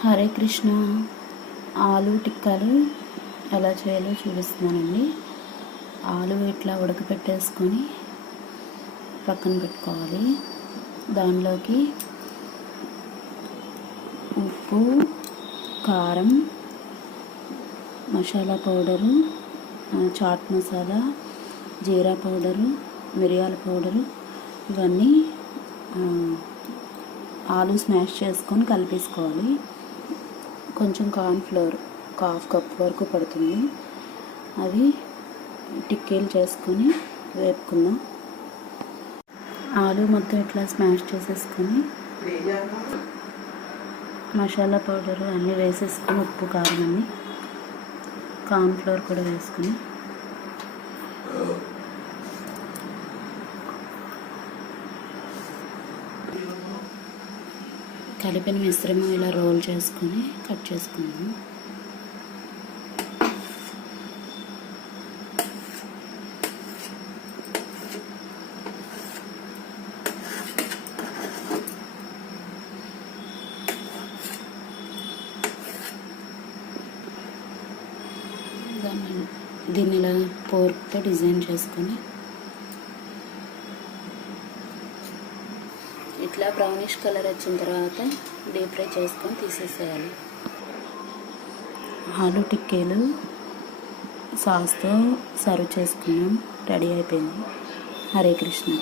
హరే కృష్ణ. ఆలు టిక్కాలు ఎలా చేయాలో చూపిస్తున్నానండి. ఆలు ఇట్లా ఉడకపెట్టేసుకొని పక్కన పెట్టుకోవాలి. దానిలోకి ఉప్పు, కారం, మసాలా పౌడరు, చాట్ మసాలా, జీరా పౌడరు, మిరియాల పౌడరు ఇవన్నీ ఆలు స్మాష్ చేసుకొని కలిపేసుకోవాలి. కొంచెం కార్న్ఫ్లోర్ 1/2 కప్ వరకు పడుతుంది. అవి టిక్కీలు చేసుకొని వేపుకుందాం. ఆలు మొత్తం ఇట్లా స్మాష్ చేసేసుకొని మసాలా పౌడరు అన్నీ వేసేసుకొని ఉప్పు కారం అన్నీ కార్న్ఫ్లోర్ కూడా వేసుకొని కలిపిన మిశ్రమం ఇలా రోల్ చేసుకొని కట్ చేసుకుందాం. దీన్ని ఇలా ఫోర్క్తో డిజైన్ చేసుకొని ఇట్లా బ్రౌనిష్ కలర్ వచ్చిన తర్వాత డీప్ ఫ్రై చేసుకొని తీసేసేయాలి. ఆలు టిక్కీలు సాస్తో సర్వ్ చేసుకున్నాం. రెడీ అయిపోయింది. హరే కృష్ణ.